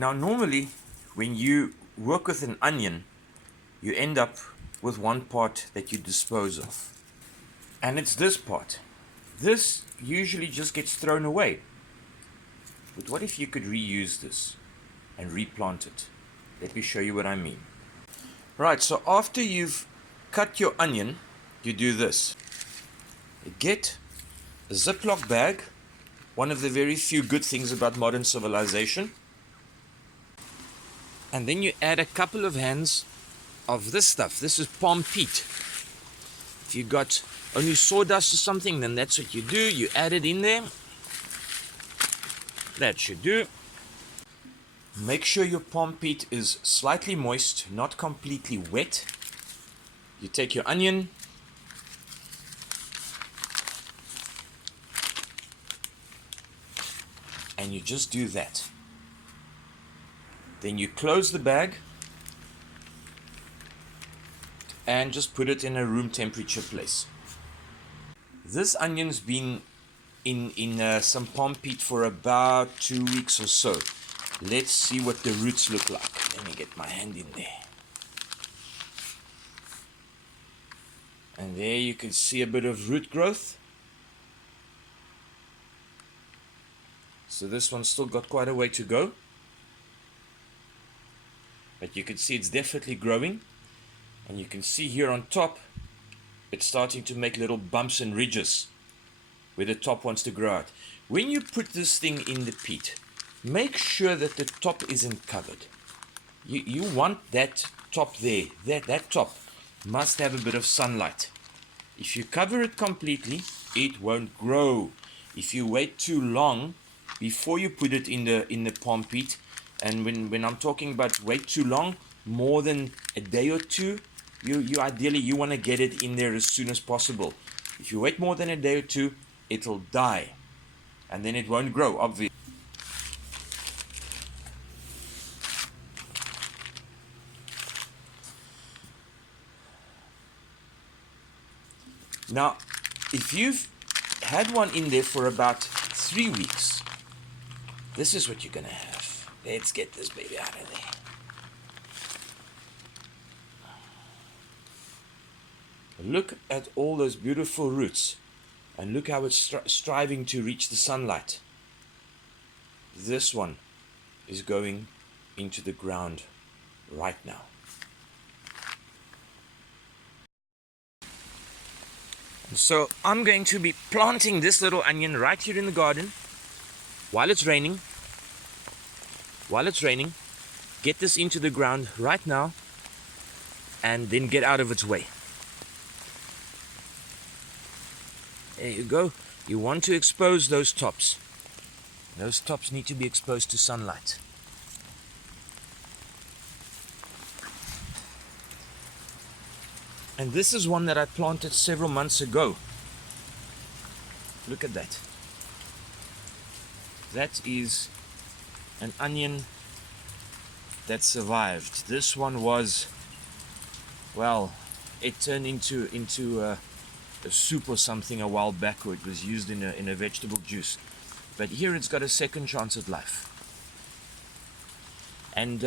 Now normally when you work with an onion, you end up with one part that you dispose of. And it's this part. This usually just gets thrown away. But what if you could reuse this and replant it? Let me show you what I mean. Right, so after you've cut your onion, you do this. You get a Ziploc bag, one of the very few good things about modern civilization. And then you add a couple of hands of this stuff. This is palm peat. If you got only sawdust or something, then that's what you do. You add it in there. That should do. Make sure your palm peat is slightly moist, not completely wet. You take your onion, and you just do that. Then you close the bag and just put it in a room temperature place. This onion's been in some palm peat for about 2 weeks or so. Let's see what the roots look like. Let me get my hand in there. And there you can see a bit of root growth. So this one's still got quite a way to go. But you can see it's definitely growing. And you can see here on top, it's starting to make little bumps and ridges where the top wants to grow out. When you put this thing in the peat, make sure that the top isn't covered. You want that top there. That top must have a bit of sunlight. If you cover it completely, it won't grow. If you wait too long before you put it in the palm peat, and when I'm talking about wait too long, more than a day or two, you ideally want to get it in there as soon as possible. If you wait more than a day or two, it'll die, and then it won't grow, obviously. Now, if you've had one in there for about 3 weeks, this is what you're gonna have. Let's get this baby out of there. Look at all those beautiful roots, and look how it's striving to reach the sunlight. This one is going into the ground right now. So I'm going to be planting this little onion right here in the garden while it's raining. Get this into the ground right now and then get out of its way. There you go. You want to expose those tops. Those tops need to be exposed to sunlight. And this is one that I planted several months ago. Look at that. That is an onion that survived. This one was, well, it turned into a soup or something a while back, or it was used in a vegetable juice. But here it's got a second chance at life. And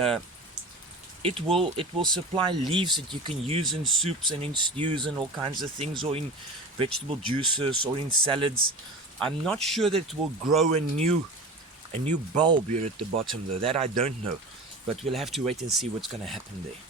it will supply leaves that you can use in soups and in stews and all kinds of things, or in vegetable juices or in salads. I'm not sure that it will grow a new bulb here at the bottom though. That I don't know. But we'll have to wait and see what's going to happen there.